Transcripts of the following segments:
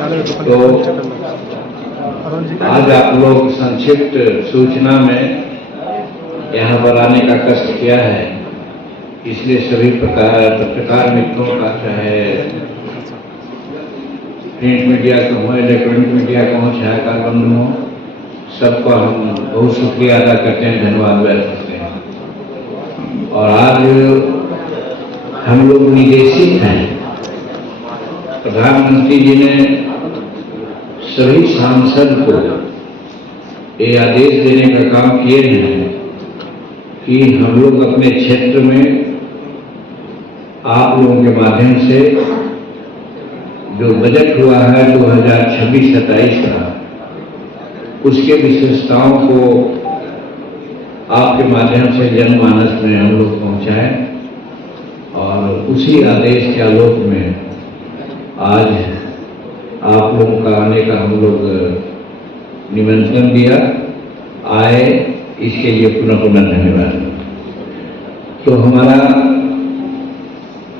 तो आज आप लोग संक्षिप्त सूचना में यहाँ पर आने का कष्ट किया है, इसलिए सभी पत्रकार मित्रों का, चाहे प्रिंट मीडिया का हो, इलेक्ट्रॉनिक मीडिया का हो, छायाकार बंधु हो, सबका हम बहुत शुक्रिया अदा करते हैं, धन्यवाद व्यक्त करते हैं। और आज हम लोग निदेशित हैं। प्रधानमंत्री जी ने सभी सांसद को ये आदेश देने का काम किए हैं कि हम लोग अपने क्षेत्र में आप लोगों के माध्यम से जो बजट हुआ है 2026-27 का, उसके विशेषताओं को आपके माध्यम से जनमानस में हम लोग पहुंचाएं और उसी आदेश के आलोक में आज आप लोगों का आने का हम लोग निमंत्रण दिया, आए, इसके लिए पुनः पुनः धन्यवाद। तो हमारा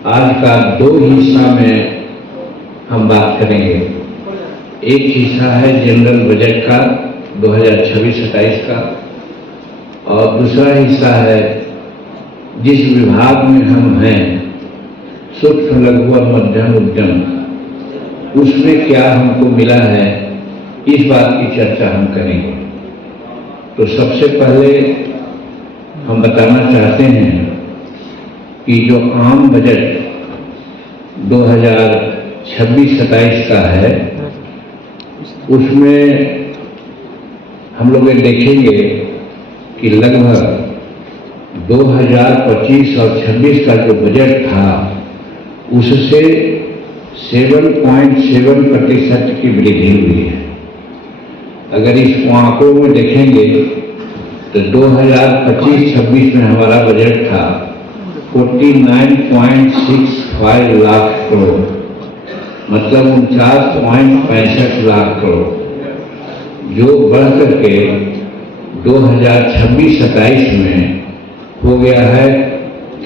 आज का दो हिस्सा में हम बात करेंगे। एक हिस्सा है जनरल बजट का 2026-27 का, और दूसरा हिस्सा है जिस विभाग में हम हैं, सूक्ष्म लघु और मध्यम उद्यम, उसमें क्या हमको मिला है, इस बात की चर्चा हम करेंगे। तो सबसे पहले हम बताना चाहते हैं कि जो आम बजट 2026-27 का है, उसमें हम लोग ये देखेंगे कि लगभग 2025 और 26 का जो बजट था, उससे 7.7% की वृद्धि हुई है। अगर इस आंकड़ों में देखेंगे तो 2025-26 में हमारा बजट था 49.65 लाख करोड़, मतलब 49.65 लाख करोड़, जो बढ़ करके 2026-27 में हो गया है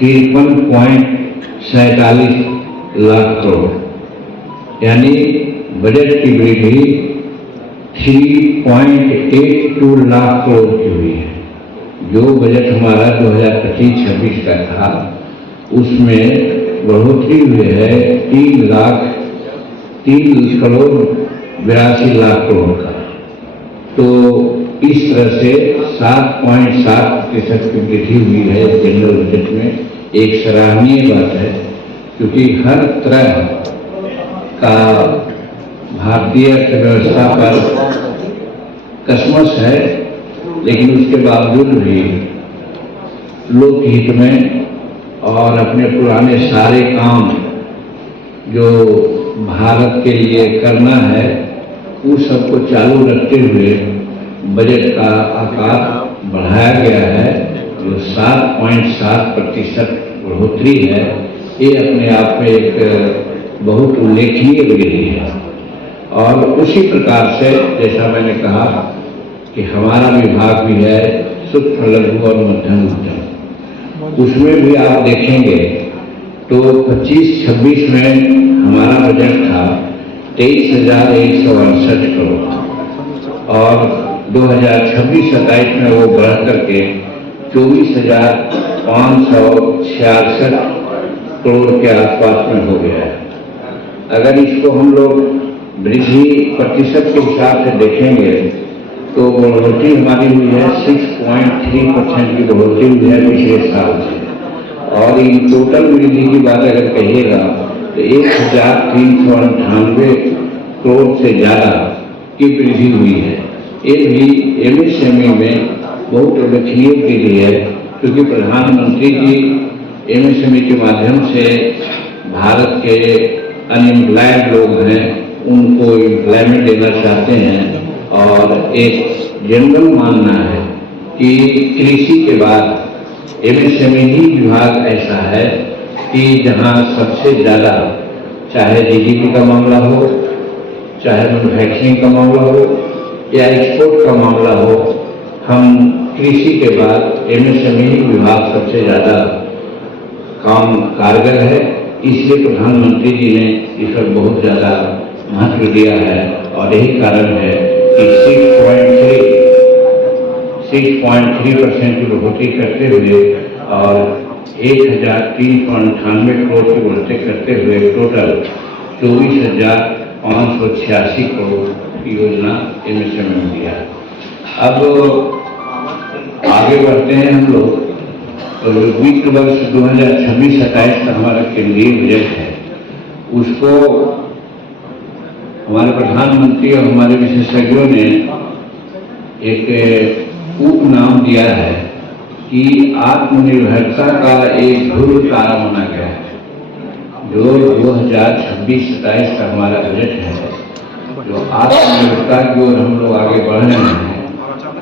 53.47 लाख करोड़, यानी बजट की वृद्धि 3.82 लाख करोड़ की हुई है। जो बजट हमारा 2025-26 का था, उसमें बढ़ोतरी हुई है 3,82,82,00,000 करोड़ का। तो इस तरह से 7.7% की वृद्धि हुई है जनरल बजट में। एक सराहनीय बात है, क्योंकि हर तरह का भारतीय अर्थव्यवस्था पर कसमस है, लेकिन उसके बावजूद भी लोकहित में और अपने पुराने सारे काम जो भारत के लिए करना है, उस सबको चालू रखते हुए बजट का आकार बढ़ाया गया है। जो 7.7% बढ़ोतरी है, ये अपने आप में एक बहुत उल्लेखनीय वृद्धि है। और उसी प्रकार से जैसा मैंने कहा कि हमारा विभाग भी है सूक्ष्म लघु और मध्यम उद्यम, उसमें भी आप देखेंगे तो 25-26 में हमारा बजट था 23,168 करोड़, और 2026-27 में वो बढ़ करके 24,566 करोड़ के आसपास में हो गया है। अगर इसको हम लोग वृद्धि प्रतिशत के हिसाब से देखेंगे तो बढ़ोतरी हमारी हुई है 6.3% की बढ़ोतरी हुई है पिछले साल से। और इन टोटल वृद्धि की बात अगर कहिएगा तो 1,398 करोड़ से ज़्यादा की वृद्धि हुई है। ये भी MSME में बहुत उल्लेखनीय वृद्धि है, क्योंकि प्रधानमंत्री जी MSME के माध्यम से भारत के अनएम्प्लॉयड लोग हैं, उनको एम्प्लॉयमेंट देना चाहते हैं। और एक जनरल मानना है कि कृषि के बाद MSME ही विभाग ऐसा है कि जहां सबसे ज़्यादा, चाहे GDP का मामला हो, चाहे मैन्युफैक्चरिंग का मामला हो या एक्सपोर्ट का मामला हो, हम कृषि के बाद MSME विभाग सबसे ज़्यादा काम कारगर है। इसलिए प्रधानमंत्री जी ने इस पर बहुत ज़्यादा महत्व दिया है और यही कारण है कि 6.3% की बढ़ोतरी करते हुए और 1,398 करोड़ की बढ़ोतरी करते हुए टोटल 24,586 करोड़ की योजना एमएसएमई में दिया। अब आगे बढ़ते हैं हम लोग, तो वित्त वर्ष 2026-27 का हमारा केंद्रीय बजट है, उसको हमारे प्रधानमंत्री और हमारे विशेषज्ञों ने एक उपनाम दिया है कि आत्मनिर्भरता का एक ध्रुव तारा माना गया है। जो 2026-27 का हमारा बजट है, जो आत्मनिर्भरता की ओर हम लोग आगे बढ़ रहे हैं,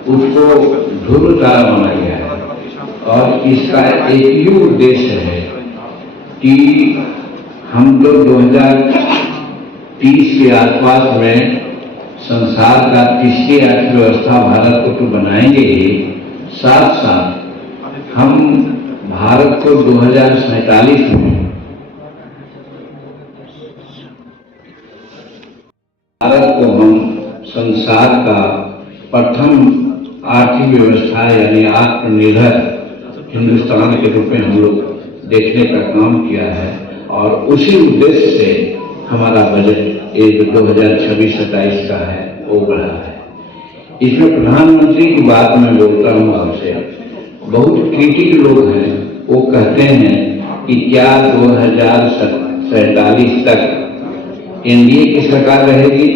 उसको ध्रुव तारा माना गया है। और इसका एक ही उद्देश्य है कि हम लोग 2030 के आसपास में संसार का तीसरी अर्थव्यवस्था भारत को तो बनाएंगे ही, साथ साथ हम भारत को 2047 में भारत को हम संसार का प्रथम आर्थिक व्यवस्था यानी आत्मनिर्भर हिंदुस्तान के रूप में हम लोग देखने का काम किया है। और उसी उद्देश्य से हमारा बजट ये जो 2026-27 का है वो बढ़ा है। इसमें प्रधानमंत्री की बात मैं बोलता हूँ आपसे, बहुत क्रिटिक लोग हैं, वो कहते हैं कि क्या 2047 तक एनडीए की सरकार रहेगी,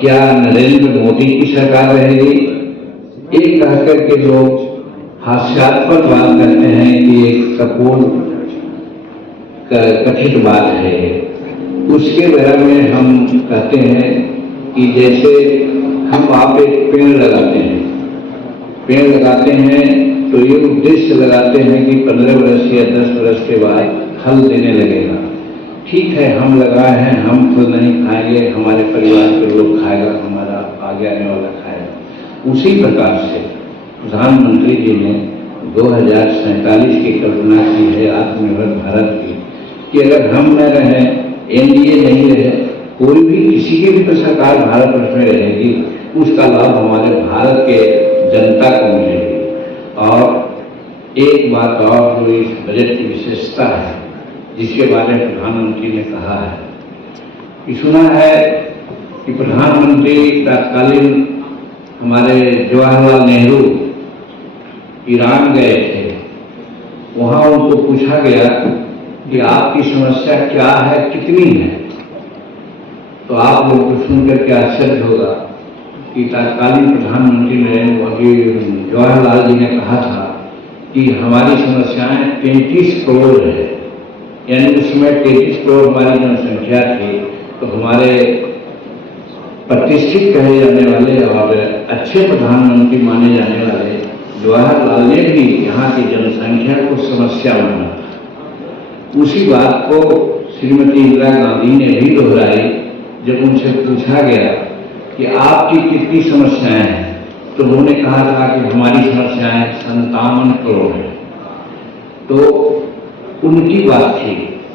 क्या नरेंद्र मोदी की सरकार रहेगी। ये कहकर के लोग हास्यास्पद बात करते हैं कि एक सपूर्ण कथित बात है। उसके बारे में हम कहते हैं कि जैसे हम आप एक पेड़ लगाते हैं तो ये उद्देश्य लगाते हैं कि 15 वर्ष या 10 वर्ष के बाद फल देने लगेगा। ठीक है, हम लगाए हैं, हम तो नहीं खाएंगे, हमारे परिवार के लोग खाएगा, हमारा आगे आने वाला खाएगा। उसी प्रकार से प्रधानमंत्री जी ने 2047 की कल्पना की है आत्मनिर्भर भारत की, कि अगर हम न रहें, एनडीए नहीं रहे, कोई भी किसी की भी तो सरकार भारत वर्ष में रहेगी, उसका लाभ हमारे भारत के जनता को मिलेगी। और एक बात और जो इस बजट की विशेषता है, जिसके बारे में प्रधानमंत्री ने कहा है कि सुना है कि प्रधानमंत्री तत्कालीन हमारे जवाहरलाल नेहरू ईरान गए थे, वहाँ उनको पूछा गया कि आपकी समस्या क्या है, कितनी है। तो आप लोगों को सुनकर के आश्चर्य होगा कि तत्कालीन प्रधानमंत्री जवाहरलाल जी ने कहा था कि हमारी समस्याएं 33 करोड़ है, यानी उसमें 33 करोड़ हमारी जनसंख्या थी। तो हमारे प्रतिष्ठित कहे जाने वाले और अच्छे प्रधानमंत्री माने जाने वाले जवाहरलाल ने भी यहाँ की जनसंख्या को समस्या माना। उसी बात को श्रीमती इंदिरा गांधी ने भी दोहराई जब उनसे पूछा गया कि आपकी कितनी समस्याएं हैं, तो उन्होंने कहा था कि हमारी समस्याएं 57 करोड़ है। तो उनकी बात थी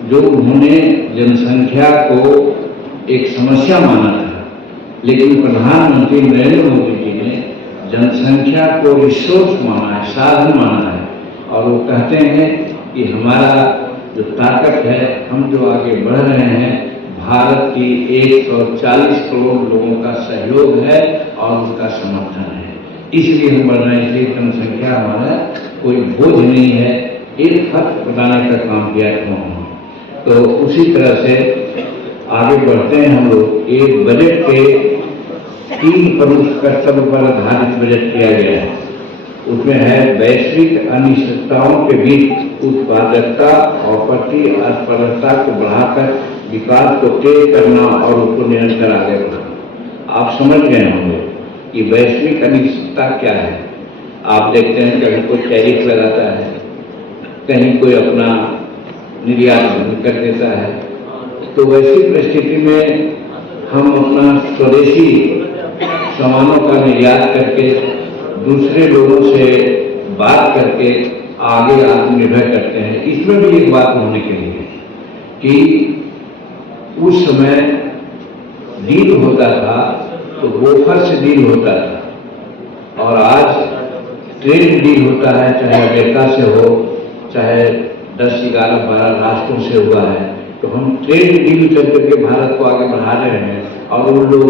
जो उन्होंने जनसंख्या को एक समस्या माना था, लेकिन प्रधानमंत्री नरेंद्र मोदी जी ने जनसंख्या को रिसोर्स माना है, साधन माना है। और वो कहते हैं कि हमारा जो ताकत है, हम जो आगे बढ़ रहे हैं, भारत की 140 करोड़ लोगों का सहयोग है और उनका समर्थन है, इसलिए हम बढ़ रहे हैं। इसलिए जनसंख्या हमारा कोई बोझ नहीं है, एक फर्क बताने का काम किया है। तो उसी तरह से आगे बढ़ते हैं हम लोग। एक बजट के 3 प्रमुख कर्तव्य पर आधारित बजट किया गया है। उसमें है वैश्विक अनिश्चितताओं के बीच उत्पादकता और प्रतिस्पर्धा को बढ़ाकर विकास को तेज करना और उसको निरंतर आगे बढ़ाना। आप समझ गए होंगे कि वैश्विक अनिश्चितता क्या है। आप देखते हैं कहीं कोई टैरिफ लगाता है, कहीं कोई अपना निर्यात बंद कर देता है। तो वैसी परिस्थिति में हम अपना स्वदेशी सामानों का निर्यात करके दूसरे लोगों से बात करके आगे आत्मनिर्भर करते हैं। इसमें भी एक बात होने के लिए कि उस समय डील होता था तो गोफर से डील होता था, और आज ट्रेड डील होता है, चाहे अमेरिका से हो, चाहे 10, 11, 12 राष्ट्रों से हुआ है। तो हम ट्रेड डील करके भारत को आगे बढ़ा रहे हैं, और उन लोग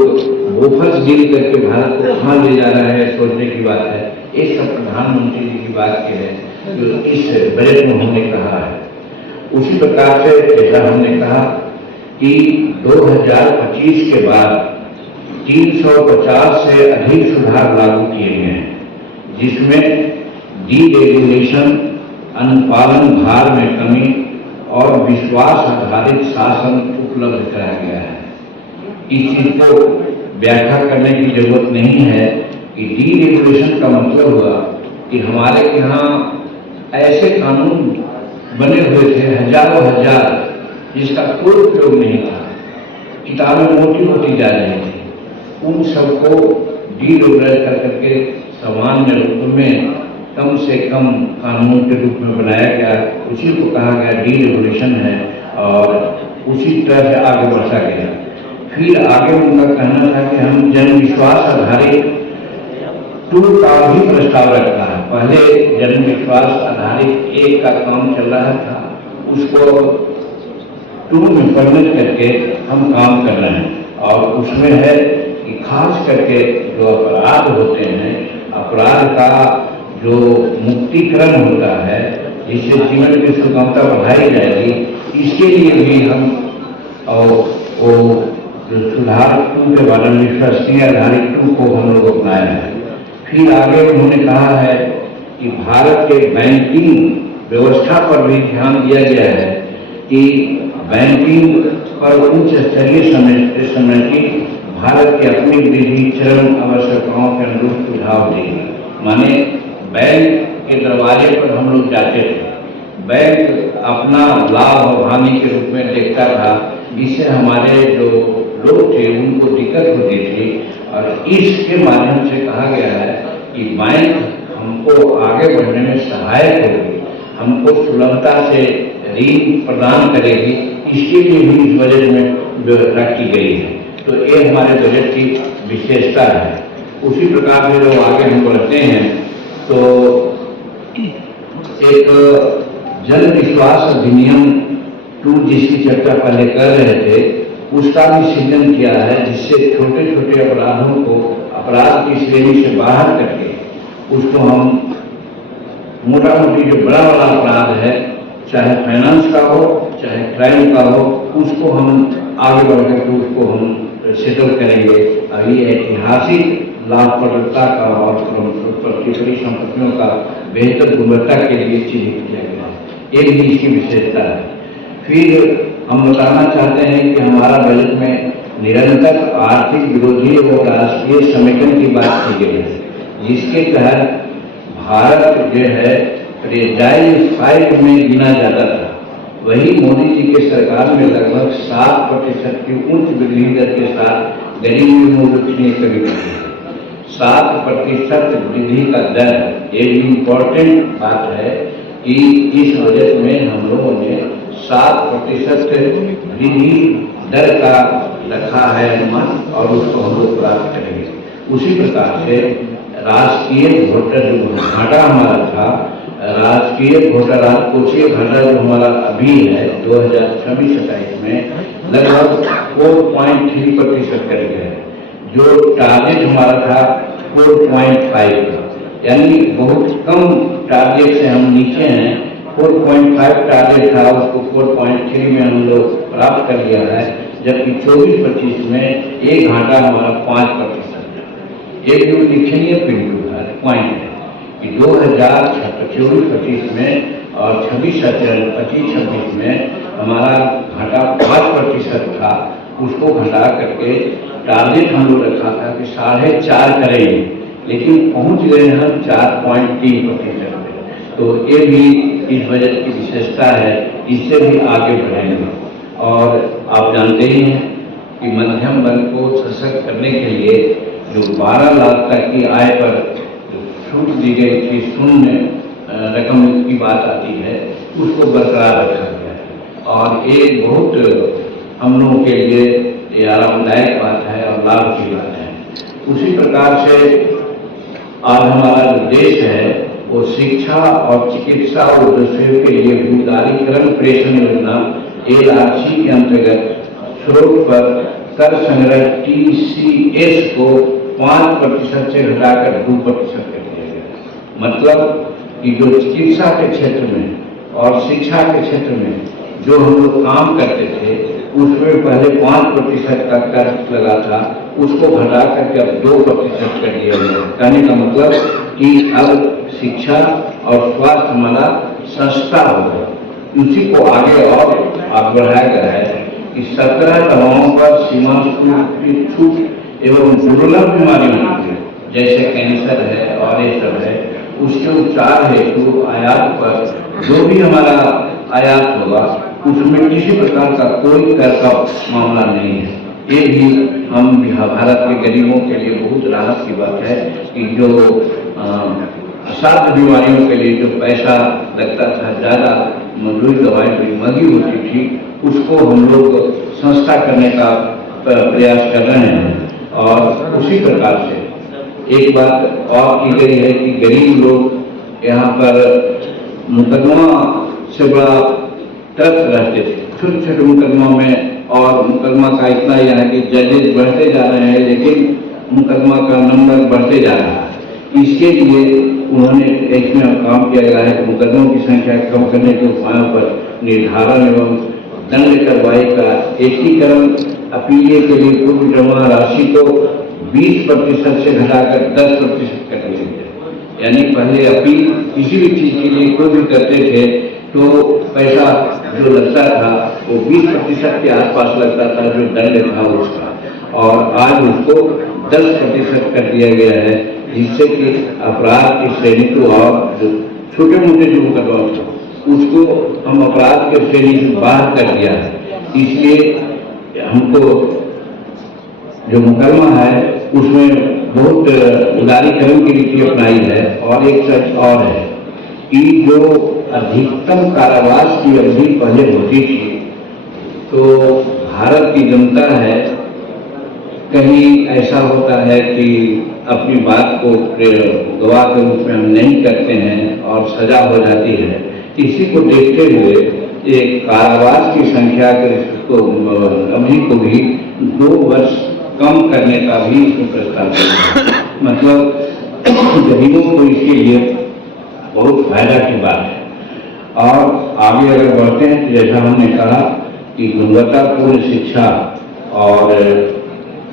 गोफर डील करके भारत को कहाँ ले जा रहे हैं, सोचने की बात है। ये सब प्रधानमंत्री जी की बात की है जो इस बजट में हमने कहा है। उसी प्रकार से जैसा हमने कहा कि 2025 के बाद 350 से अधिक सुधार लागू किए गए हैं, जिसमें डीरेगुलेशन, अनुपालन भार में कमी और विश्वास आधारित शासन उपलब्ध कराया गया है। इस चीज को व्याख्या करने की जरूरत नहीं है कि डीरेगुलेशन का मतलब हुआ कि हमारे यहाँ ऐसे कानून बने हुए थे हजारों हजार, जिसका कोई उपयोग नहीं था, किताबें मोटी होती जा रही थी, उन सबको डीरेगुलेट कर करके सामान्य रूप में कम से कम कानून के रूप में बनाया गया। उसी को कहा गया डीरेगुलेशन है, और उसी तरह से आगे बढ़ा गया। फिर आगे उनका कहना था कि हम जन विश्वास आधारित टूर का भी प्रस्ताव रखा है। पहले जन विश्वास आधारित 1 का काम चल रहा था, उसको 2 में परिणत करके हम काम कर रहे हैं, और उसमें है कि खास करके जो अपराध होते हैं, अपराध का जो मुक्तिकरण होता है, जिससे जीवन की सुगमता बढ़ाई जाएगी, इसके लिए भी हम और वो सुधार 2 के बारे में विश्वसनीय आधारित 2 को हम लोग अपनाए हैं। फिर आगे उन्होंने कहा है कि भारत के बैंकिंग व्यवस्था पर भी ध्यान दिया गया है कि बैंकिंग पर उच्च स्तरीय समिति भारत की अपनी वृद्धि चरम आवश्यकताओं के अनुरूप सुझाव देगी। माने बैंक के दरवाजे पर हम लोग जाते थे, बैंक अपना लाभ और हानि के रूप में देखता था, इससे हमारे जो लोग थे उनको दिक्कत होती थी, और इसके माध्यम से कहा गया है कि बैंक हमको आगे बढ़ने में सहायक होगी, हमको सुलभता से ऋण प्रदान करेगी। इसके लिए भी इस बजट में व्यवस्था की गई है। तो ये हमारे बजट की विशेषता है। उसी प्रकार से जो आगे हम बढ़ते हैं तो एक जन विश्वास अधिनियम 2 जिसकी चर्चा पहले कर रहे थे, उसका भी सृजन किया है, जिससे छोटे छोटे अपराधों को अपराध की श्रेणी से बाहर करके उसको हम मोटा मोटी जो बड़ा बड़ा अपराध है, चाहे फाइनेंस का हो चाहे क्राइम का हो, उसको हम आगे बढ़ करके उसको हम सेटल करेंगे। और ये ऐतिहासिक लाभप्रदता का और प्रतिष्ठित संपत्तियों का बेहतर गुणवत्ता के लिए चिन्हित किया गया है। ये भी इसकी विशेषता है। फिर हम बताना चाहते हैं कि हमारा बजट में निरंतर आर्थिक विरोधी और राष्ट्रीय समेकन की बात की गई है, जिसके तहत भारत जो है फ्रेजाइल 5 में गिना जाता था, वही मोदी जी के सरकार में लगभग 7% की उच्च वृद्धि दर के साथ गरीबी उन्मूलन ने कमी की है। 7% वृद्धि का दर, ये भी इम्पोर्टेंट बात है कि इस बजट में हम लोगों ने 7% वृद्धि दर का रखा है अनुमान, और उसको हम लोग प्राप्त करेंगे। उसी प्रकार से राष्ट्रीय वोटर जो घाटा हमारा था, राष्ट्रीय वोटर कोषीय घाटा जो हमारा अभी है 2026-27 में लगभग 4.3% कर गया है, जो टारगेट हमारा था 4.5 का, यानी बहुत कम टारगेट से हम नीचे हैं। 4.5 टारगेट था, उसको 4.3 में हम लोग प्राप्त कर लिया है, जबकि 24-25 में एक घाटा हमारा 5% है। एक जो उल्लेखनीय पॉइंट है कि 2024-25 में और 26-26 में हमारा घाटा 5% था, उसको घटा करके टारगेट हम लोग रखा था कि 4.5 करेंगे, लेकिन पहुंच गए हम 4.3%। तो ये भी इस बजट की विशेषता है, इससे भी आगे बढ़ेंगे। और आप जानते ही हैं कि मध्यम वर्ग को सशक्त करने के लिए जो 12 लाख तक की आय पर छूट दी गई थी, शून्य रकम की बात आती है, उसको बरकरार रखा गया है। और एक बहुत हम लोगों के लिए ये आरामदायक बात है और लाभ की बात है। उसी प्रकार से आज हमारा जो देश है वो शिक्षा और चिकित्सा उद्देश्यों के लिए भूदारीकरण प्रेषण योजना LRC के अंतर्गत शुल्क पर कर संग्रह TCS को 5% से घटाकर 2% कर दिया गया। मतलब कि जो चिकित्सा के क्षेत्र में और शिक्षा के क्षेत्र में जो हम लोग काम करते थे उसमें पहले 5% का कर लगा था, उसको घटा करके अब 2% कर दिया गया। कहने का मतलब कि अब शिक्षा और स्वास्थ्य हमारा सस्ता होगा। उसी को आगे और बढ़ाया गया है कि 17 दवाओं पर सीमा छूट एवं दुर्लभ बीमारियों जैसे कैंसर है और ये सब है उसके उपचार हेतु आयात पर जो भी हमारा आयात होगा उसमें किसी प्रकार का कोई कर का मामला नहीं है। ये भी हम भारत के गरीबों के लिए बहुत राहत की बात है कि जो असाध्य बीमारियों के लिए जो पैसा लगता था, ज़्यादा मजबूरी दवाई बड़ी महंगी होती थी, उसको हम लोग सस्ता करने का प्रयास कर रहे हैं। और उसी प्रकार से एक बात और की गई है कि गरीब लोग यहाँ पर मुकदमा से बड़ा त्रस्त रहते थे, छोटे छोटे मुकदमा में, और मुकदमा का इतना यह है कि जजेस बढ़ते जा रहे हैं लेकिन मुकदमा का नंबर बढ़ते जा रहा है। इसके लिए उन्होंने इसमें काम किया गया है कि मुकदमों की संख्या कम करने के उपायों पर निर्धारण एवं दंड कार्रवाई का एकीकरण, अपील के लिए पूर्व जमा राशि को 20% से घटाकर 10% कर दिया गया। यानी पहले अपील किसी भी चीज के लिए कोई भी करते थे तो पैसा जो लगता था वो 20% के आसपास लगता था जो दंड था उसका, और आज उसको 10% कर दिया गया है, जिससे कि अपराध की श्रेणी को और जो छोटे मोटे जो मुकदमा था उसको हम अपराध के श्रेणी से बाहर कर दिया है। इसलिए हमको जो मुकदमा है उसमें बहुत उदारीकरण की नीति अपनाई है। और एक सच और है कि जो अधिकतम कारावास की अवधि पहले होती थी तो भारत की जनता है, कहीं ऐसा होता है कि अपनी बात को गवाह के रूप में हम नहीं करते हैं और सजा हो जाती है। इसी को देखते हुए एक कारावास की संख्या के अवधि को भी 2 वर्ष कम करने का भी इसमें प्रस्ताव है। मतलब गरीबों को इसके लिए बहुत फायदा की बात है। और आगे अगर बढ़ते हैं तो जैसा हमने कहा कि गुणवत्तापूर्ण शिक्षा और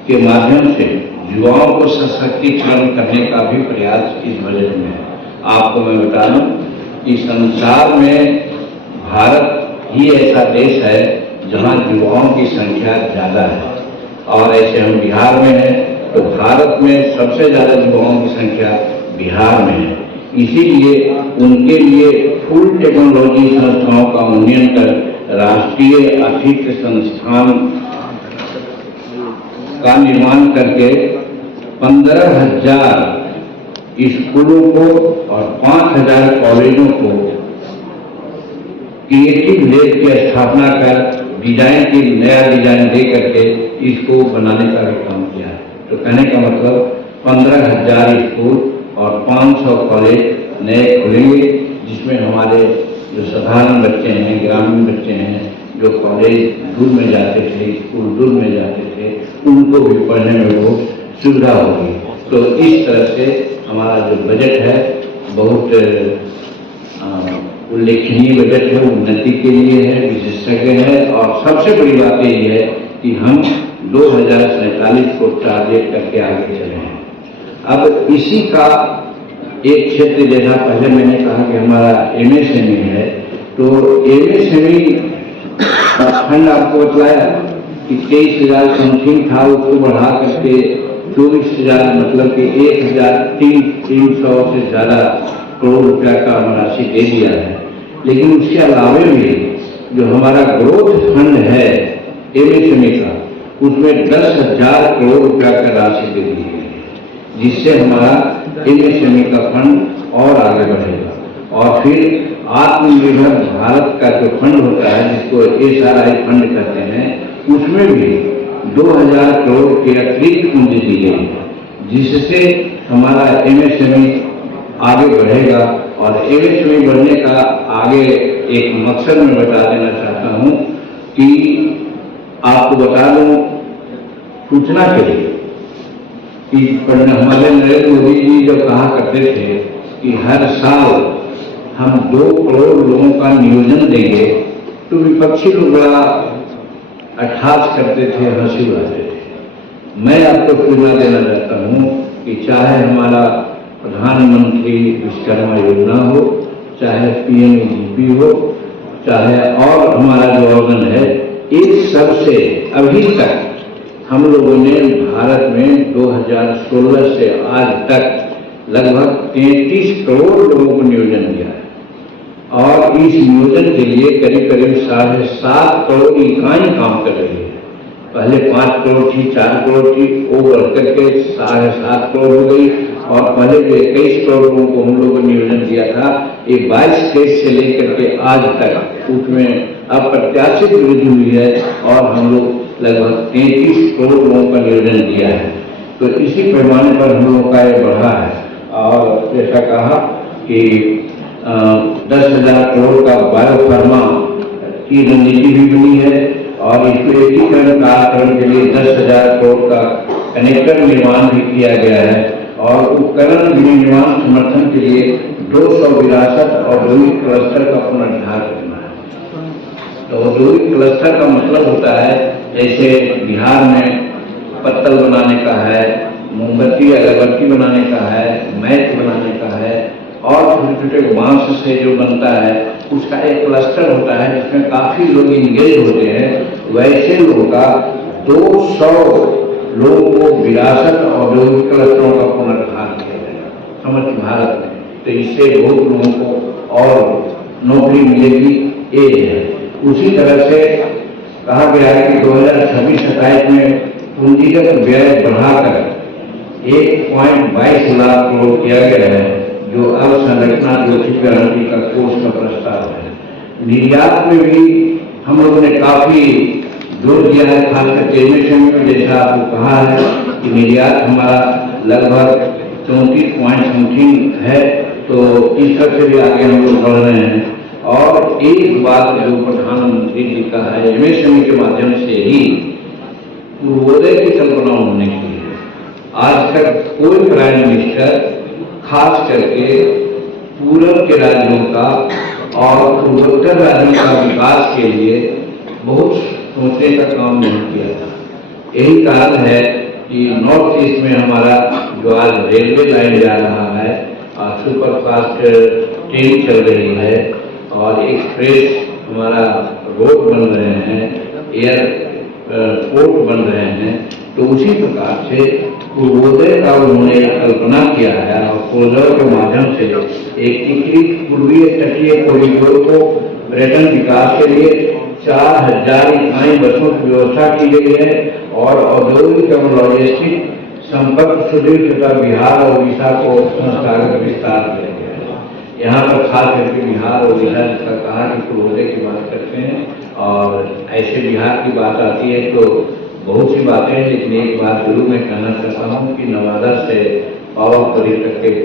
के माध्यम से युवाओं को सशक्तिकरण करने का भी प्रयास इस बजट में है। आपको मैं बता दूं कि संसार में भारत ही ऐसा देश है जहां युवाओं की संख्या ज़्यादा है, और ऐसे हम बिहार में हैं तो भारत में सबसे ज़्यादा युवाओं की संख्या बिहार में है। इसीलिए उनके लिए फुल टेक्नोलॉजी संस्थाओं का उन्नयन कर राष्ट्रीय अतिरिक्त संस्थान का निर्माण करके 15,000 स्कूलों को और 5,000 कॉलेजों को क्रिएटिव लैब की स्थापना कर डिजाइन की नया डिजाइन दे करके इसको बनाने का भी काम किया है। तो कहने का मतलब 15,000 स्कूल और 500 कॉलेज नए खुलेंगे, जिसमें हमारे जो साधारण बच्चे हैं, ग्रामीण बच्चे हैं, जो कॉलेज दूर में जाते थे, स्कूल दूर में जाते थे, उनको भी पढ़ने में बहुत सुविधा होगी। तो इस तरह से हमारा जो बजट है बहुत उल्लेखनीय बजट है, उन्नति के लिए है, विशेषज्ञ है। और सबसे बड़ी बात ये है कि हम 2047 को टारगेट करके आगे चले हैं। अब इसी का एक क्षेत्र, जैसा पहले मैंने कहा कि हमारा MSME है, तो MSME फंड आपको बतलाया कि 23,000 समथिंग था, उसको बढ़ा करके 24,000 मतलब कि 1,300 से ज़्यादा करोड़ रुपया का राशि दे दिया है। लेकिन उसके अलावे भी जो हमारा ग्रोथ फंड है MSME का, उसमें 10,000 करोड़ रुपया का राशि दे दी है, जिससे हमारा MSME का फंड और आगे बढ़ेगा। और फिर आत्मनिर्भर भारत का जो फंड होता है, जिसको SRI फंड कहते हैं, उसमें भी 2000 करोड़ के अतिरिक्त पूंजी दी गई है, जिससे हमारा एमएसएमई आगे बढ़ेगा। और एमएसएमई बढ़ने का आगे एक मकसद मैं बता देना चाहता हूं कि आपको बता दूं सूचना के लिए कि हमारे नरेंद्र मोदी जी जब कहा करते थे कि हर साल हम 2 करोड़ लोगों का नियोजन देंगे, तो विपक्षी लोग बड़ा अट्ठास करते थे, हंसी उड़ाते थे। मैं आपको सूचना देना चाहता हूं कि चाहे हमारा प्रधानमंत्री विश्वकर्मा योजना हो, चाहे पीएमजीपी हो, चाहे और हमारा जो ऑर्गन है, इस सब से अभी तक हम लोगों ने भारत में 2016 से आज तक लगभग 33 करोड़ लोगों को नियोजन दिया है। और इस नियोजन के लिए करीब करीब 7.5 करोड़ इकाई काम कर रही है। पहले 5 करोड़ थी, 4 करोड़ थी, वो बढ़ करके 7.5 करोड़ हो गई। और पहले जो 21 करोड़ लोगों को हम लोगों को नियोजन दिया था, ये 22 केस से लेकर के आज तक उसमें अप्रत्याशित वृद्धि हुई है और हम लोग लगभग 33 करोड़ लोगों का नियोजन दिया है। तो इसी पैमाने पर हम लोगों का ये बढ़ा है। और जैसा कहा कि 10,000 करोड़ का बायोफार्मा की रणनीति भी बनी है और इसको एकीकरण कार्यक्रम के लिए 10,000 करोड़ का कनेक्टर निर्माण भी किया गया है। और उपकरण निर्माण समर्थन के लिए 200 विरासत औद्योगिक क्लस्टर का पुनरुद्धार करना है। तो औद्योगिक क्लस्टर का मतलब होता है, जैसे बिहार में पत्तल बनाने का है, मोमबत्ती अगरबत्ती बनाने का है, मैट बनाने का है और छोटे छोटे बांस से जो बनता है उसका एक क्लस्टर होता है जिसमें काफी लोग इंगेज होते हैं। वैसे लोगों का 200 लोगों को विरासत औद्योगिक क्लस्टरों का पुनरुद्धार किया जाएगा समस्त भारत में। तो इससे बहुत लोगों को और नौकरी मिलेगी। ये है उसी तरह से कहा गया है कि 2026-27 में पूंजीगत व्यय बढ़ाकर 1.22 लाख करोड़ किया गया है, जो अवसंरचना जोखिम गारंटी का कोष का प्रस्ताव है। निर्यात में भी हम लोगों ने काफी जोर दिया है, खासकर एमएसएमई में जैसा आपको कहा है कि निर्यात हमारा लगभग 34.something है। तो इस तरह से भी आगे हम लोग बढ़ रहे हैं। और एक बात जो प्रधानमंत्री जी का है, एमएसएमई के माध्यम से ही पूर्वोदय की कल्पना उन्होंने की है। आज तक कोई प्राइम मिनिस्टर खास करके पूरब के राज्यों का और पूर्वोत्तर राज्यों का विकास के लिए बहुत सोचने का काम नहीं किया था। यही कारण है कि नॉर्थ ईस्ट में हमारा जो आज रेलवे लाइन जा रहा है, सुपर फास्ट ट्रेन चल रही है और एक्सप्रेस हमारा रोड बन रहे हैं, एयरपोर्ट बन रहे हैं। तो उसी प्रकार से पूर्वोदय का उन्होंने कल्पना किया है और पूर्वोदय के माध्यम से एक एकीकृत पूर्वीय तटीय कॉरिडोर को पर्यटन विकास के लिए 4000 इकाई बसों की व्यवस्था की गई है और औद्योगिक एवं लॉजिस्टिक संपर्क सुदृढ़ तथा बिहार और उड़ीसा को संस्थागत विस्तार किया गया है। यहाँ पर खास करके बिहार और उड़ीसा जिसका कहा कि पूर्वोदय की बात करते हैं और ऐसे बिहार की बात आती है तो बहुत सी बातें हैं, लेकिन एक बात जरूर मैं कहना चाहता हूँ कि नवादा से पावापुरी तक एक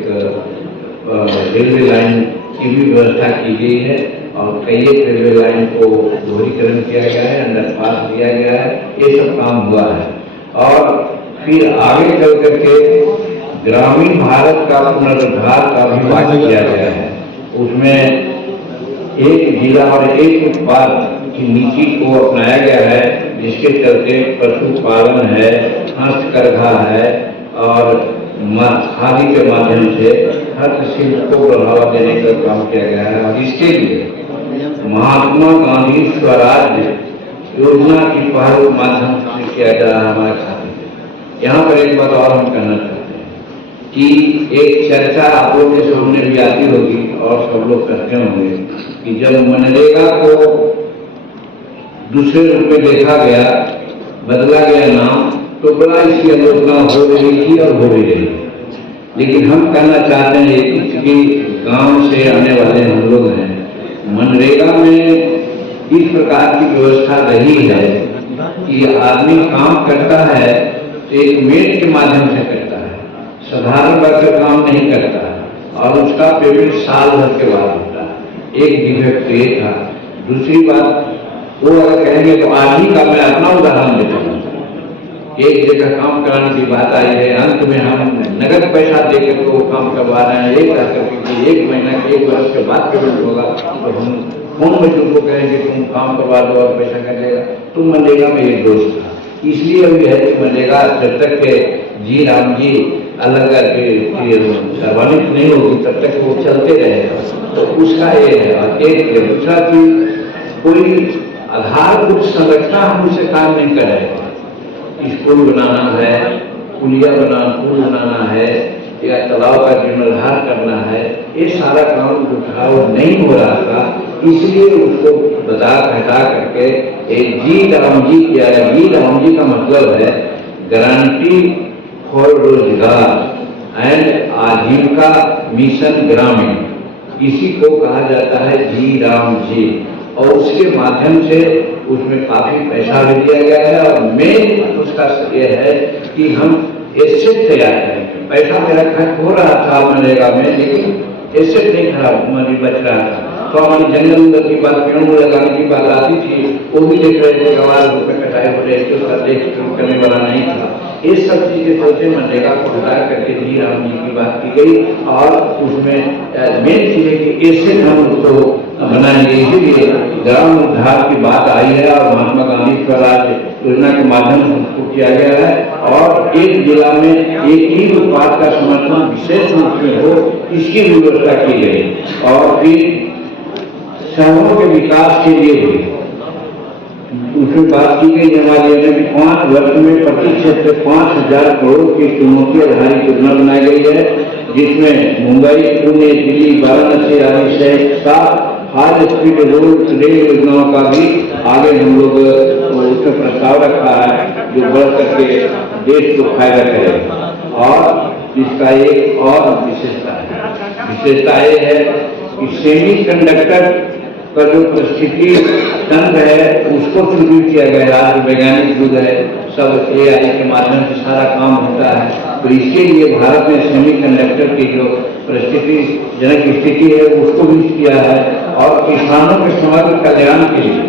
रेलवे लाइन की भी व्यवस्था की गई है और कई एक रेलवे लाइन को दोहरीकरण किया गया है, अंडरपास दिया गया है, ये सब काम हुआ है। और फिर आगे चल करके ग्रामीण भारत का पुनरुद्धार का भी वादा किया गया है। उसमें एक जिला और एक उत्पाद की नीति को अपनाया गया है, जिसके चलते पशुपालन है, हस्तकरघा है और खादी के माध्यम से हस्तशिल्प को बढ़ावा देने का काम किया गया है। और इसके लिए महात्मा गांधी स्वराज योजना की पहल के माध्यम से किया जा रहा है हमारे खाते में। यहाँ पर एक बात और हम कहना चाहते हैं कि एक चर्चा आप लोग के सामने भी आती होगी और सब लोग कहते होंगे कि जब मनरेगा को दूसरे रूप में देखा गया, बदला गया नाम, तो बड़ा इसकी आलोचना हो रही थी और हो भी रही। लेकिन हम कहना चाहते हैं कि गांव से आने वाले हम लोग हैं, मनरेगा में इस प्रकार की व्यवस्था रही है कि आदमी काम करता है तो एक मेड के माध्यम से करता है, साधारण वर्कर काम नहीं करता है और उसका पेमेंट साल भर के बाद होता है। एक डिफेक्ट ये था। दूसरी बात, वो अगर कहेंगे तो आज ही का मैं अपना उदाहरण देता हूँ। एक जगह काम कराने की बात आई है, अंत में हम नगद पैसा देकर को काम करवा रहे हैं, एक करके एक महीना के 1 वर्ष के बाद पेमेंट होगा, तो हम फोन में तुमको कहेंगे तुम काम करवा दो और पैसा कर देगा। तो मनरेगा में ये दोष था। इसलिए अभी है कि मनरेगा जब तक के जी राम जी अलग सर्वाधिक नहीं होगी तब तक वो चलते रहेगा। तो उसका ये है। एक दूसरा चीज, कोई आधारभूत संरचना हमसे काम नहीं कर रहे। स्कूल बनाना है, पुल बनाना है या तालाब का जीर्णोद्धार करना है, ये सारा काम जो था वो नहीं हो रहा था। इसलिए उसको बता हटा करके एक जी राम जी किया है। जी राम जी का मतलब है गारंटी फॉर रोजगार एंड आजीविका मिशन ग्रामीण, इसी को कहा जाता है जी राम जी। और उसके माध्यम से उसमें काफी पैसा भी दिया गया है और मेन उसका ये है कि हम एसेट तैयार करेंगे। पैसा मेरा खर्च हो रहा था मनरेगा में, लेकिन एसेट नहीं खराब मनी बच रहा था। तो हमारी जंगल की बात, पेड़ों लगाने की बात आती थी, वो भी देख रहे थे हमारे रुपये कटाए हो रहे थे, उसका देख करने वाला नहीं था। ये सब चीजें सोचे मनरेगा को हटा करके जी राम जी की बात की गई और उसमें मेन चीज है कि एसेट हम उसको बनाएंगे। इसीलिए ग्राम उद्धार की बात आई है और महात्मा गांधी स्वराज योजना के माध्यम से उसको किया गया है। और एक जिला में एक ही उत्पाद का समर्थन विशेष रूप में हो, इसकी व्यवस्था की गई। और फिर शहरों के विकास के लिए भी उसमें बात की गई हमारे यहाँ की 5 वर्ष में प्रति क्षेत्र 5,000 करोड़ की चुनौती आधारित योजना बनाई गई है, जिसमें मुंबई, पुणे, दिल्ली, वाराणसी आदि सहित 7 हाई स्पीड रोड रेल योजनाओं का भी आगे हम लोग उसमें प्रस्ताव रखा है, जो बढ़ करके देश को फायदा करेगा। और इसका एक और विशेषता ये है कि सेमी कंडक्टर का जो परिस्थिति तंत्र है उसको सुदृढ़ किया गया। आज वैज्ञानिक युग है, सब AI के माध्यम से सारा काम होता है। तो इसके लिए भारत में सेमी कंडक्टर की जो परिस्थिति जनक स्थिति है उसको भी किया है। और किसानों के समग्र कल्याण के लिए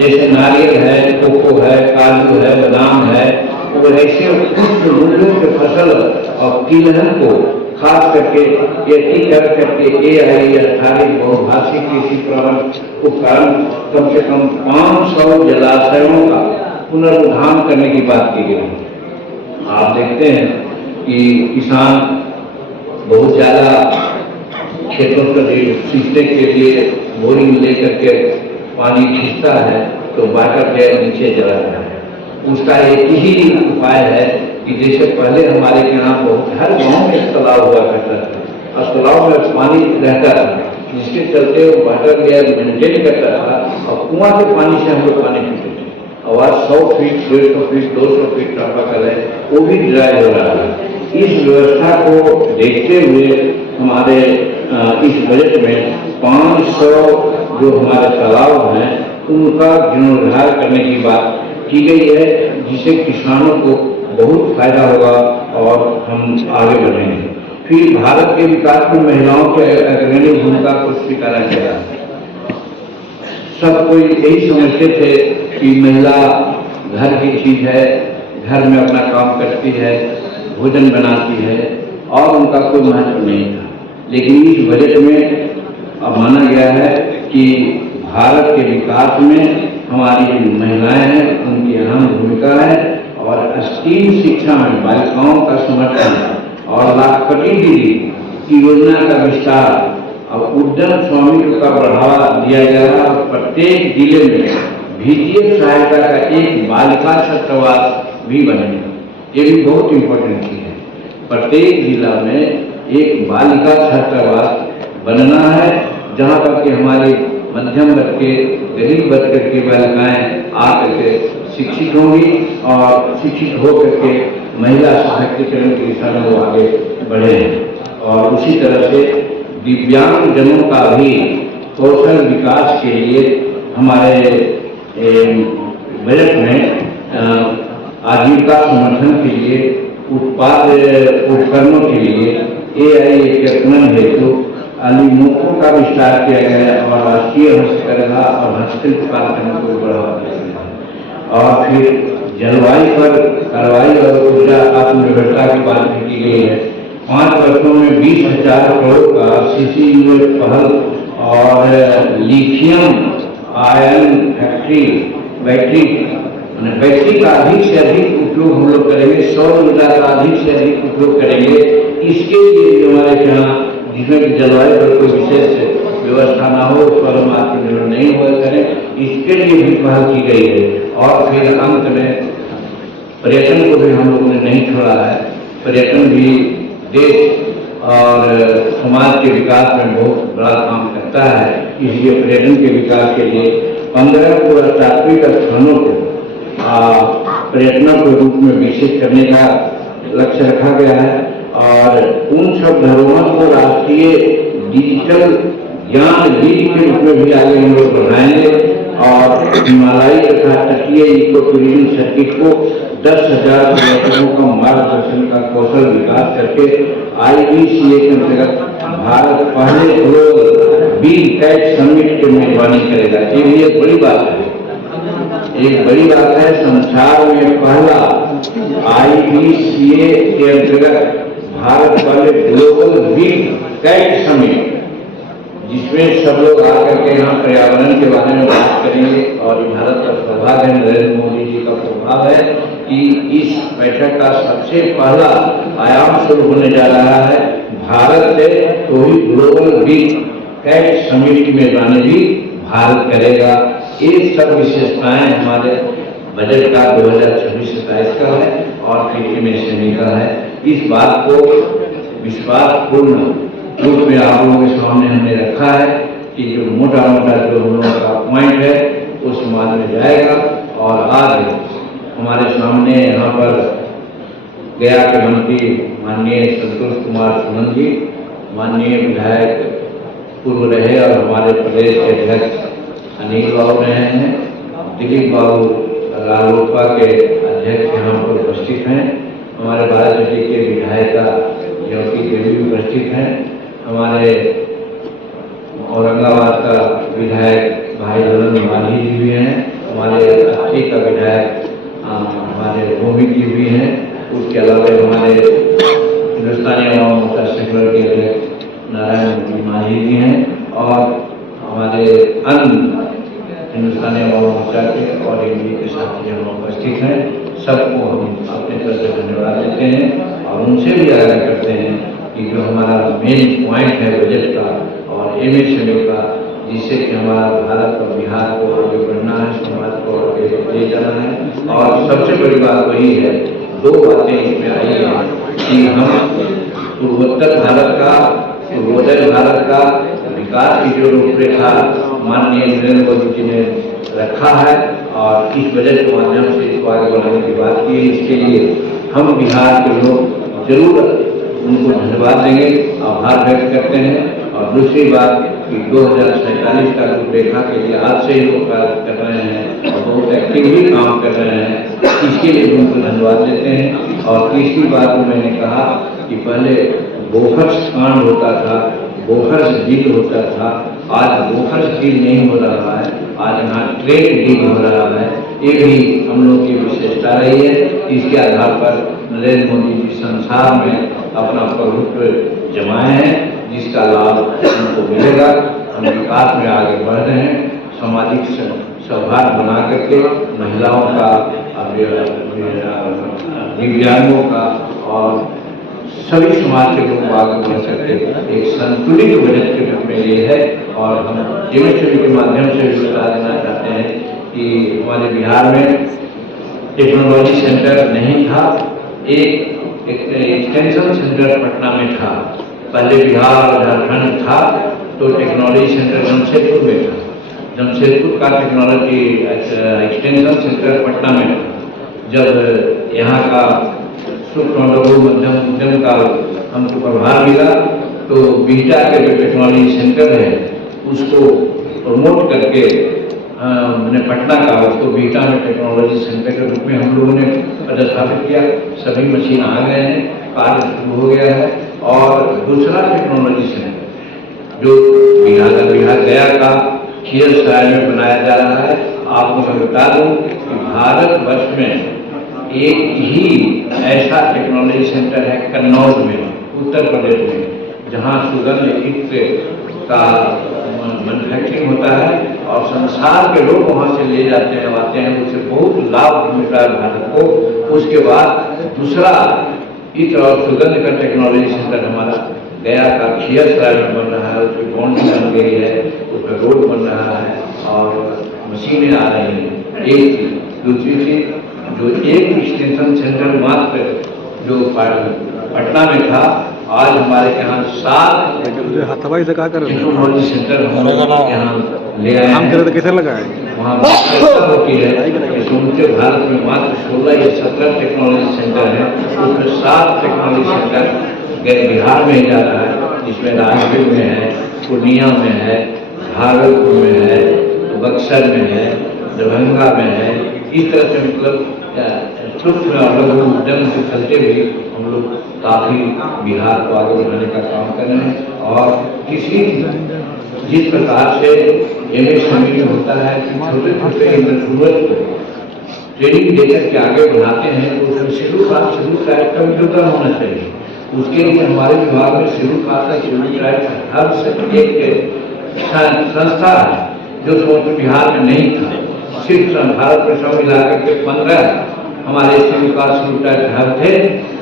जैसे नारियल है, कोको है, काजू है, बादाम है, और ऐसे कुछ मूल्यों के फसल और तिलहन को खास करके करके AI आधारित बहुभाषी कृषि उपकरण कम से कम 500 जलाशयों का पुनरुद्धार करने की बात की गई। आप देखते हैं कि किसान बहुत ज्यादा खेतों से सींचने के लिए बोरिंग लेकर के पानी खींचता है तो वाटर टैंक नीचे चला जाता है। उसका एक ही उपाय है कि जैसे पहले हमारे यहाँ बहुत हर गांव में एक तालाब हुआ करता था और तालाब में पानी रहता था, जिसके चलते वो वाटर लेयर मेंटेन करता था और कुआं के पानी से हम लोग पानी पीते थे। और आज 100 फीट, 150 फीट, 200 फीट चापाकल है, वो भी ड्राई हो रहा है। इस व्यवस्था को देखते हुए हमारे इस बजट में 500 जो हमारे तालाब हैं उनका जीर्णोद्धार करने की बात की गई है, जिससे किसानों को बहुत फायदा होगा और हम आगे बढ़ेंगे। फिर भारत के विकास में महिलाओं के अग्रणी भूमिका को स्वीकारा गया। सब कोई यही समझते थे कि महिला घर की चीज है, घर में अपना काम करती है, भोजन बनाती है और उनका कोई महत्व नहीं था। लेकिन इस बजट में अब माना गया है कि भारत के विकास में हमारी जो महिलाएं हैं उनकी अहम भूमिका है और स्टीम शिक्षा में बालिकाओं का समर्थन और लाखपति दीदी की योजना का विस्तार और उद्यम स्वामित्व का बढ़ावा दिया गया और प्रत्येक जिले में वित्तीय सहायता का एक बालिका छात्रावास भी बनेगा। ये भी बहुत इम्पोर्टेंट चीज है। प्रत्येक जिला में एक बालिका छात्रावास बनना है, जहाँ पर कि हमारे मध्यम वर्ग के, गरीब वर्ग की बालिकाएं आकर के शिक्षित होंगी और शिक्षित होकर के महिला सशक्तिकरण की दिशा में वो आगे बढ़े हैं। और उसी तरह से दिव्यांग जनों का भी कौशल विकास के लिए हमारे बजट में आजीविका समर्थन के लिए उत्पाद उपकरणों के लिए AI हेतु अलीमोकों का विस्तार किया गया है और राष्ट्रीय हस्तकला और हस्तशिल्प कार्यक्रम को बढ़ावा दिया गया है। और फिर जलवायु पर कार्रवाई और ऊर्जा आत्मनिर्भरता की बात भी की गई है। 5 वर्षों में 20,000 करोड़ का CCUS पहल और लिथियम आयन फैक्ट्री बैटरी का अधिक से अधिक उपयोग हम लोग करेंगे, सौर ऊर्जा का अधिक से अधिक उपयोग करेंगे। इसके लिए हमारे यहाँ जिसमें कि जलवायु पर कोई विशेष व्यवस्था ना हो, उस पर हम आत्मनिर्भर नहीं हुआ करें, इसके लिए भी पहल की गई है। और फिर अंत में पर्यटन को भी हम लोगों ने नहीं छोड़ा है। पर्यटन भी देश और समाज के विकास में बहुत बड़ा काम करता है। इसलिए पर्यटन के विकास के लिए 15 पुरातात्विक स्थानों को पर्यटनों के रूप में विकसित करने का लक्ष्य रखा गया है। और उन सब धरोहर को राष्ट्रीय डिजिटल ज्ञान लीड के रूप में भी आगे हम लोग बढ़ाएंगे। और हिमालयी तथा तटीय इको टूरिज्म सर्किट को 10,000 पर्यटकों का मार्गदर्शन का कौशल विकास करके IBCA के अंतर्गत भारत पहले ग्लोबल बिग कैच समिट की मेजबानी करेगा। ये भी एक बड़ी बात है, एक बड़ी बात है। संसार में पहला IBCA के अंतर्गत भारत पहले ग्लोबल बिग कैच समिट, जिसमें सब लोग आकर के यहाँ पर्यावरण के बारे में बात करेंगे। और भारत का सौभाग्य नरेंद्र मोदी जी का प्रभाव है कि इस बैठक का सबसे पहला आयाम शुरू होने जा रहा है भारत से, तो ही ग्लोबल बिग कैच समिट की मेजबानी भी भारत करेगा। ये सब विशेषताएं हमारे बजट का 2026-27 का है और फिर MSME का है। इस बात को विश्वासपूर्ण रूप में आप लोगों के सामने हमने रखा है कि जो मोटा जो हम लोगों का पॉइंट है वो समाज में जाएगा। और आज हमारे सामने यहाँ पर गया के मंत्री माननीय संतोष कुमार सुमन जी, माननीय विधायक पूर्व रहे और हमारे प्रदेश के अध्यक्ष अनिल बाबू रहे हैं, दिलीप बाबू रालोपा के अध्यक्ष यहाँ पर उपस्थित हैं, हमारे बाराचट्टी के विधायिका ज्योति देवी भी उपस्थित हैं, हमारे औरंगाबाद का विधायक भाई ललन मांझी जी भी हैं, हमारे अस्थी का विधायक हमारे मोहित जी भी हैं। उसके अलावा हमारे हिंदुस्तानी अवाम मोर्चा सेक्युलर के अध्यक्ष नारायण मांझी जी हैं और हमारे अन्य हिंदुस्तानी अवाम मोर्चा के और एनडीए के साथी हम उपस्थित हैं। सबको हम अपने तरफ से धन्यवाद देते हैं और उनसे भी आग्रह करते हैं कि जो हमारा मेन पॉइंट है बजट का और MSME का, जिससे कि हमारा भारत और बिहार को आगे बढ़ना है, समाज को आगे ले जाना है। और सबसे बड़ी बात वही है, 2 बातें इसमें आई हैं कि हम पूर्वोत्तर भारत का, पूर्वोदय भारत का विकास की जो रूपरेखा माननीय नरेंद्र मोदी जी ने रखा है और इस बजट के माध्यम से इसको आगे बढ़ाने की बात की है। इसके लिए हम बिहार के लोग जरूर उनको धन्यवाद देंगे, आभार व्यक्त करते हैं। और दूसरी बात कि 2047 का रूपरेखा के लिए आज से ही लोग कार्य कर रहे हैं और बहुत एक्टिवली काम कर रहे हैं, इसके लिए उनको धन्यवाद देते हैं। और तीसरी बात मैंने कहा कि पहले बोफर्स कांड होता था, बोफर्स डील होता था, आज बोफर्स डील नहीं हो रहा है, आज यहाँ ट्रेड डील हो रहा है। ये भी हम लोग की विशेषता रही है। इसके आधार पर नरेंद्र मोदी जी संसार में अपना प्रभुत्व जमाए हैं, जिसका लाभ उनको मिलेगा। हम विकास में आगे बढ़ रहे हैं, सामाजिक सौहार्द बना करके महिलाओं का, दिव्यांगों का और सभी समाज के लोग आगे बढ़ सकते एक संतुलित बजट के रूप में ये है। और हम MSME के माध्यम से भी बता देना चाहते हैं कि हमारे बिहार में टेक्नोलॉजी सेंटर नहीं था, एक एक्सटेंशन सेंटर पटना में था। पहले बिहार और झारखंड था तो टेक्नोलॉजी सेंटर जमशेदपुर में था, जमशेदपुर का टेक्नोलॉजी एक्सटेंशन सेंटर पटना में था। जब यहाँ का सूक्ष्म लघु मध्यम उद्यम का हमको प्रभार मिला तो बिहटा के जो टेक्नोलॉजी सेंटर है उसको प्रमोट करके मैंने पटना का उसको बीटा में टेक्नोलॉजी सेंटर के रूप में हम लोगों ने पदस्थापित किया। सभी मशीन आ गए हैं, कार्य शुरू हो गया है। और दूसरा टेक्नोलॉजी सेंटर जो बिहार गया का खीरसराय में बनाया जा रहा है। आपको मैं बता दूं कि भारतवर्ष में एक ही ऐसा टेक्नोलॉजी सेंटर है कन्नौज में, उत्तर प्रदेश में, जहाँ सुगंध इत्र का मैन्युफैक्चरिंग होता है और संसार के लोग वहाँ से ले जाते हैं, आते हैं, उससे बहुत लाभ मिलता है भारत को। उसके बाद दूसरा इत्र और सुगंध का टेक्नोलॉजी सेंटर हमारा गया का खीरसराय में बन रहा है। उसकी बाउंड्री बन गई है, उसका रोड बन रहा है और मशीनें आ रही हैं। एक चीज, दूसरी चीज, जो एक एक्सटेंशन सेंटर मात्र जो पटना में था, आज हमारे यहाँ 7 टेक्नोलॉजी सेंटर हम यहाँ ले आए हैं। कैसे लगा है वहाँ होती है कि समूचे भारत में मात्र 16 या 17 टेक्नोलॉजी सेंटर हैं, उसमें 7 टेक्नोलॉजी सेंटर बिहार में ही जा रहा है, जिसमें राजगीर में है, पूर्णिया में है, भागलपुर में है, बक्सर में है, दरभंगा में है। इस तरह से मतलब सूक्ष्म और लघु उद्यम से चलते हुए हम लोग काफ़ी बिहार को आगे बढ़ाने का काम कर रहे हैं। और किसी जिस प्रकार से MSME में होता है कि छोटे छोटे एंटरप्रेन्योर को ट्रेनिंग देकर के आगे बढ़ाते हैं, तो उसमें शेड्यूल कास्ट का भी योगदान होना चाहिए। उसके लिए हमारे विभाग में शेड्यूल कास्ट हर से एक संस्था है जो समग्र बिहार में नहीं था। सिर्फ भारत में सब मिलाकर के 15 हमारे शेड्यूल कास्ट हब थे,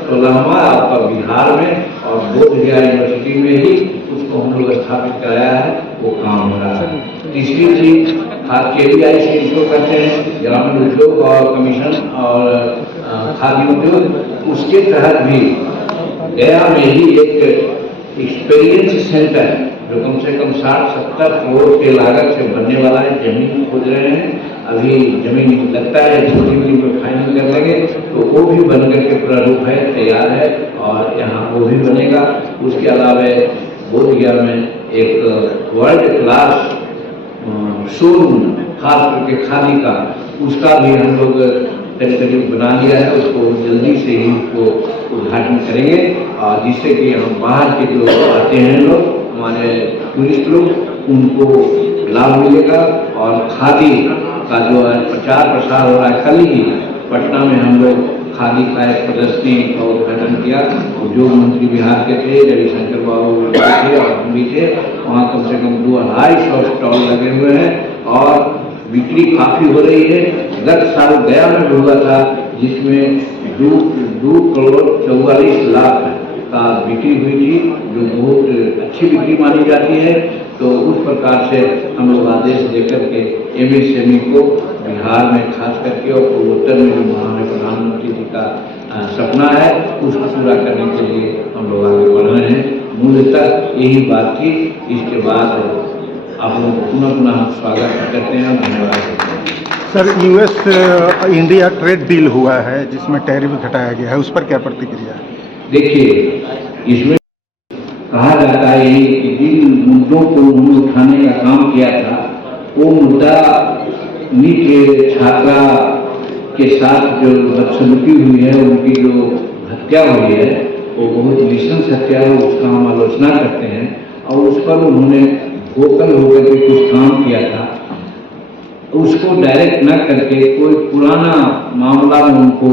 16वां आपका बिहार में और बोधगया यूनिवर्सिटी में ही उसको हम लोग स्थापित कराया है, वो काम हो रहा है। तीसरी चीज KVI से इसको करते हैं, ग्रामीण उद्योग और कमीशन और खाद्य उद्योग, उसके तहत भी गया में ही एक एक्सपीरियंस सेंटर जो कम से कम 60-70 करोड़ के लागत से बनने वाला है। जमीन खोज रहे हैं, अभी जमीन लगता है छोटी में फाइनल कर लेंगे, तो वो भी बन करके पूरा रूप है, तैयार है और यहाँ वो भी बनेगा। उसके अलावा बोधगया में एक वर्ल्ड क्लास शोरूम खास करके खादी का, उसका भी हम लोग करीब बना लिया है, उसको जल्दी से ही उसको उद्घाटन करेंगे और जिससे कि हम बाहर के जो आते हैं लोग, हमारे टूरिस्ट लोग, उनको लाभ मिलेगा। और खादी का जो है प्रचार प्रसार हो रहा है, कल ही पटना में हम लोग खादी का एक प्रदर्शनी का उद्घाटन किया। उद्योग मंत्री बिहार के थे, रविशंकर बाबू थे और हम भी थे। वहाँ कम से कम 200-250 स्टॉल लगे हुए हैं और बिक्री काफ़ी हो रही है। गत साल गया में हुआ था, जिसमें 2 करोड़ 44 लाख का बिक्री हुई थी, जो बहुत अच्छी बिक्री मानी जाती है। तो उस प्रकार से हम लोग आदेश देकर के MSME को बिहार में खास करके और पूर्वोत्तर में जो महामाननीय प्रधानमंत्री जी का सपना है, उसको पूरा करने के लिए हम लोग आगे बढ़ रहे हैं। मूलतः यही बात थी। इसके बाद आप लोग पुनः स्वागत करते हैं। धन्यवाद। Sir, US India trade deal हुआ है जिसमें टैरिफ घटाया गया है, उस पर क्या प्रतिक्रिया है? देखिए, इसमें कहा जाता है कि जिन मुद्दों को उन्होंने उठाने का काम किया था, वो मुद्दा नीट छात्रा के साथ जो बदसलूकी हुई है, उनकी जो हत्या हुई है, वो बहुत नृशंस हत्या है, उसका हम आलोचना करते हैं। और उस पर उन्होंने वोकल होकर के कुछ काम किया था, उसको डायरेक्ट न करके कोई पुराना मामला में उनको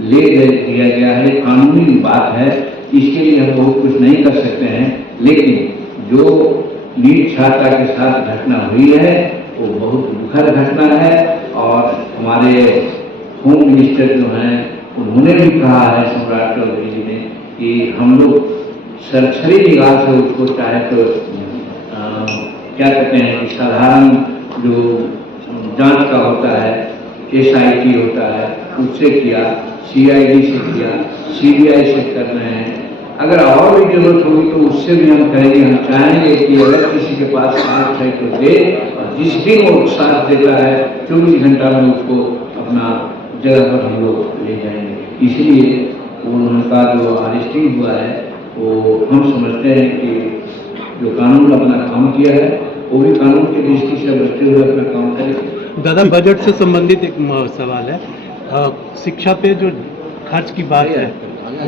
ले दिया गया है। कानूनी बात है, इसके लिए हम बहुत कुछ नहीं कर सकते हैं। लेकिन जो नीट छात्रा के साथ घटना हुई है, वो बहुत दुखद घटना है। और हमारे होम मिनिस्टर जो हैं, उन्होंने भी कहा है, सम्राट चौधरी जी ने, कि हम लोग सरसरी निगाह से उसको चाहे तो क्या कहते हैं कि साधारण जो जांच का होता है, SIT होता है, उससे किया, CID से किया, CBI से कर रहे हैं। अगर और भी जरूरत होगी तो उससे भी हम करेंगे। हम चाहेंगे कि अगर किसी के पास साथ है तो दे, और जिस दिन वो साथ देता है 24 घंटा में उसको अपना जगह पर हम लोग ले जाएंगे। इसलिए उनका जो अरेस्टिंग हुआ है, वो हम समझते हैं कि जो कानून अपना काम किया है, वो भी कानून की दृष्टि से बचते हुए अपना काम करें। दादा, बजट से संबंधित एक सवाल है। शिक्षा पे जो खर्च की बात है,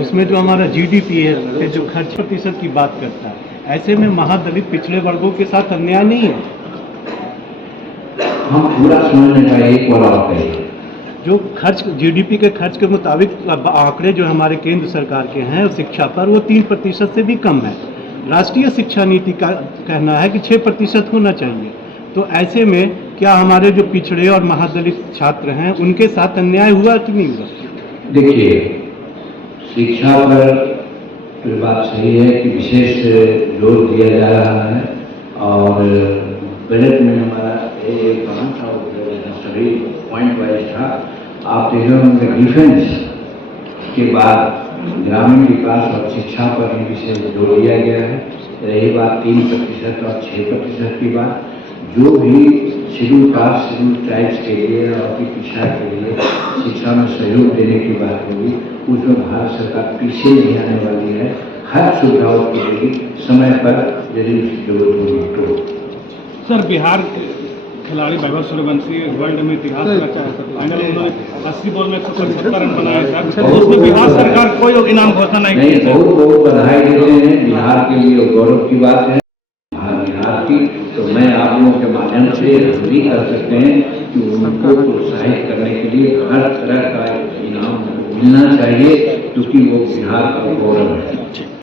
उसमें जो हमारा जीडीपी है पे जो खर्च प्रतिशत की बात करता है, ऐसे में महादलित पिछड़े वर्गों के साथ अन्याय नहीं है? हम पूरा समझने का एक और आप है जो खर्च जीडीपी के खर्च के मुताबिक आंकड़े जो हमारे केंद्र सरकार के हैं शिक्षा पर, वो 3% से भी कम है। राष्ट्रीय शिक्षा नीति का कहना है कि 6% होना चाहिए। तो ऐसे में क्या हमारे जो पिछड़े और महादलित छात्र हैं उनके साथ अन्याय हुआ कि नहीं हुआ? देखिए, शिक्षा पर तो बात सही है कि विशेष जोर दिया जा रहा है और बजट में हमारा एक प्लान था, सभी पॉइंट वाइज था। आप देख रहे होंगे डिफेंस के बाद ग्रामीण विकास और शिक्षा पर भी विशेष जोर दिया गया है। रही बात 3% और 6% की बात, जो भी शेड्यूल कास्ट शेड्यूल ट्राइब्स के लिए और की पिछड़ा के लिए शिक्षा में सहयोग देने की बात होगी, उसमें भारत सरकार पीछे नहीं आने वाली है। हर सुविधा उसको देगी समय पर यदि उसकी जरूरत होगी तो। सर, बिहार के खिलाड़ी वैभव सूर्यवंशी वर्ल्ड में इतिहास रचा है। फाइनल उन्होंने 80 बॉल में 175 रन बनाए सर, तो उसमें बिहार सरकार कोई इनाम घोषणा नहीं की। बहुत बहुत बधाई देते हैं, बिहार के लिए गौरव की बात है बिहार की। तो मैं आप लोगों के माध्यम से भी कर सकते हैं कि उनको प्रोत्साहित करने के लिए हर तरह का इनाम मिलना चाहिए, क्योंकि वो बिहार का गौरव है।